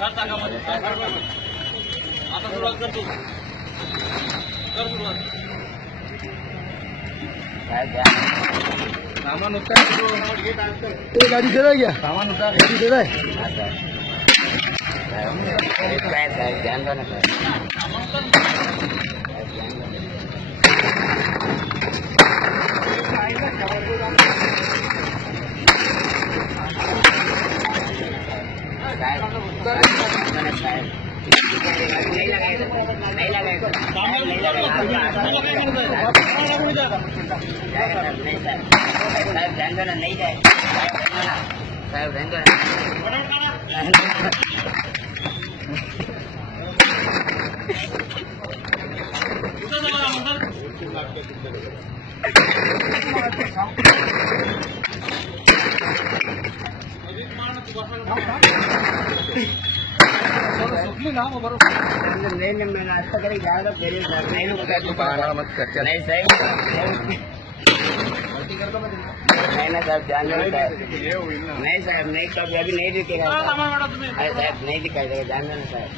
आता सुरुवात करतो कर सुरुवात सामान होता है तो गाड़ी से रह गया सामान होता है गाड़ी से रह ध्यान दो ना नहीं लगाएगा ध्यान दो ना नहीं जाए साहब ध्यान दो ना नहीं मैंने आज तक ज्यादा नहीं सही नहीं ना साहब ध्यान दो नहीं साहब नहीं कभी अभी नहीं दिखेगा साहब नहीं दिखाई देगा ध्यान देना साहब